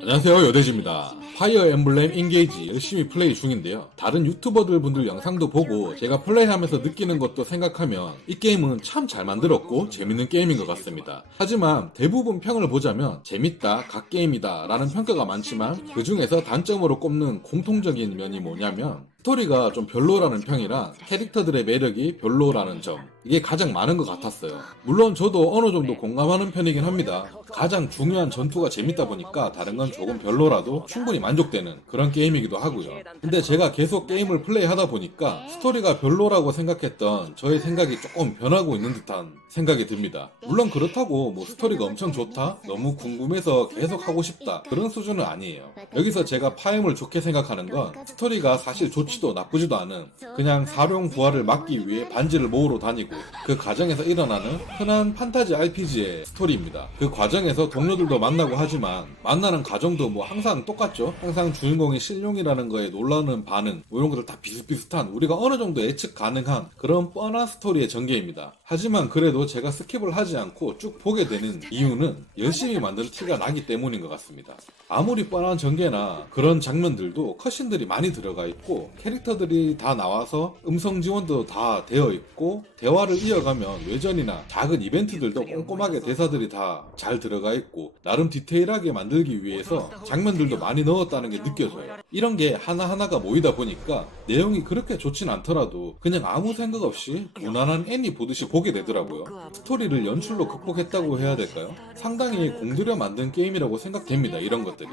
안녕하세요, 여대지입니다. 파이어 엠블렘 인게이지 열심히 플레이 중인데요. 다른 유튜버들 분들 영상도 보고 제가 플레이하면서 느끼는 것도 생각하면 이 게임은 참 잘 만들었고 재밌는 게임인 것 같습니다. 하지만 대부분 평을 보자면 재밌다, 갓게임이다 라는 평가가 많지만 그 중에서 단점으로 꼽는 공통적인 면이 뭐냐면 스토리가 좀 별로라는 평이랑 캐릭터들의 매력이 별로라는 점, 이게 가장 많은 것 같았어요. 물론 저도 어느 정도 공감하는 편이긴 합니다. 가장 중요한 전투가 재밌다 보니까 다른 건 조금 별로라도 충분히 만족되는 그런 게임이기도 하고요. 근데 제가 계속 게임을 플레이하다 보니까 스토리가 별로라고 생각했던 저의 생각이 조금 변하고 있는 듯한 생각이 듭니다. 물론 그렇다고 뭐 스토리가 엄청 좋다, 너무 궁금해서 계속 하고 싶다, 그런 수준은 아니에요. 여기서 제가 파임을 좋게 생각하는 건 스토리가 사실 좋지도 나쁘지도 않은 그냥 사룡 부하를 막기 위해 반지를 모으러 다니고 그 과정에서 일어나는 흔한 판타지 RPG의 스토리입니다. 그 과정에서 동료들도 만나고 하지만 만나는 과정도 뭐 항상 똑같죠. 항상 주인공이 신룡이라는 거에 놀라는 반응, 뭐 이런 것들 다 비슷비슷한, 우리가 어느 정도 예측 가능한 그런 뻔한 스토리의 전개입니다. 하지만 그래도 제가 스킵을 하지 않고 쭉 보게 되는 이유는 열심히 만든 티가 나기 때문인 것 같습니다. 아무리 뻔한 전개나 그런 장면들도 컷신들이 많이 들어가 있고 캐릭터들이 다 나와서 음성 지원도 다 되어 있고 대화를 이어가면 외전이나 작은 이벤트들도 꼼꼼하게 대사들이 다 잘 들어가 있고 나름 디테일하게 만들기 위해서 장면들도 많이 넣었다는 게 느껴져요. 이런 게 하나하나가 모이다 보니까 내용이 그렇게 좋진 않더라도 그냥 아무 생각 없이 무난한 애니 보듯이 보게 되더라고요. 스토리를 연출로 극복했다고 해야 될까요? 상당히 공들여 만든 게임이라고 생각됩니다. 이런 것들이.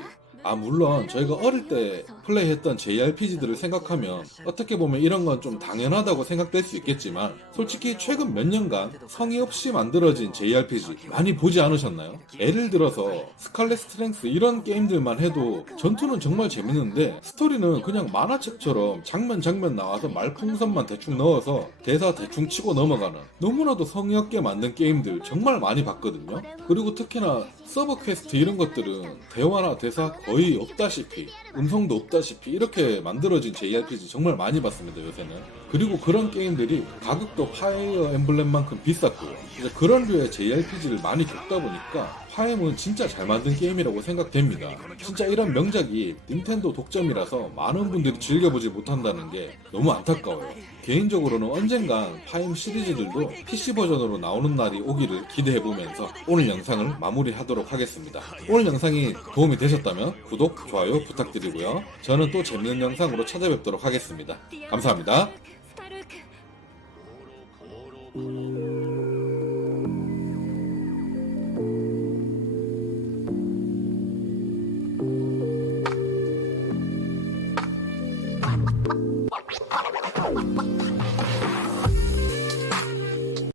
물론 저희가 어릴 때 플레이했던 JRPG들을 생각하면 어떻게 보면 이런 건 좀 당연하다고 생각될 수 있겠지만 솔직히 최근 몇 년간 성의 없이 만들어진 JRPG 많이 보지 않으셨나요? 예를 들어서 스칼렛 스트렝스 이런 게임들만 해도 전투는 정말 재밌는데 스토리는 그냥 만화책처럼 장면 나와서 말풍선만 대충 넣어서 대사 대충 치고 넘어가는 너무나도 성의 없게 만든 게임들 정말 많이 봤거든요. 그리고 특히나 서버 퀘스트 이런 것들은 대화나 대사 거의 없다시피 음성도 없다시피 이렇게 만들어진 JRPG 정말 많이 봤습니다, 요새는. 그리고 그런 게임들이 가격도 파이어 엠블렘만큼 비쌌고요. 이제 그런 류의 JRPG를 많이 겪다 보니까 파임은 진짜 잘 만든 게임이라고 생각됩니다. 진짜 이런 명작이 닌텐도 독점이라서 많은 분들이 즐겨보지 못한다는 게 너무 안타까워요. 개인적으로는 언젠간 파임 시리즈들도 PC 버전으로 나오는 날이 오기를 기대해보면서 오늘 영상을 마무리하도록 하겠습니다. 오늘 영상이 도움이 되셨다면 구독, 좋아요 부탁드리고요. 저는 또 재밌는 영상으로 찾아뵙도록 하겠습니다. 감사합니다. What?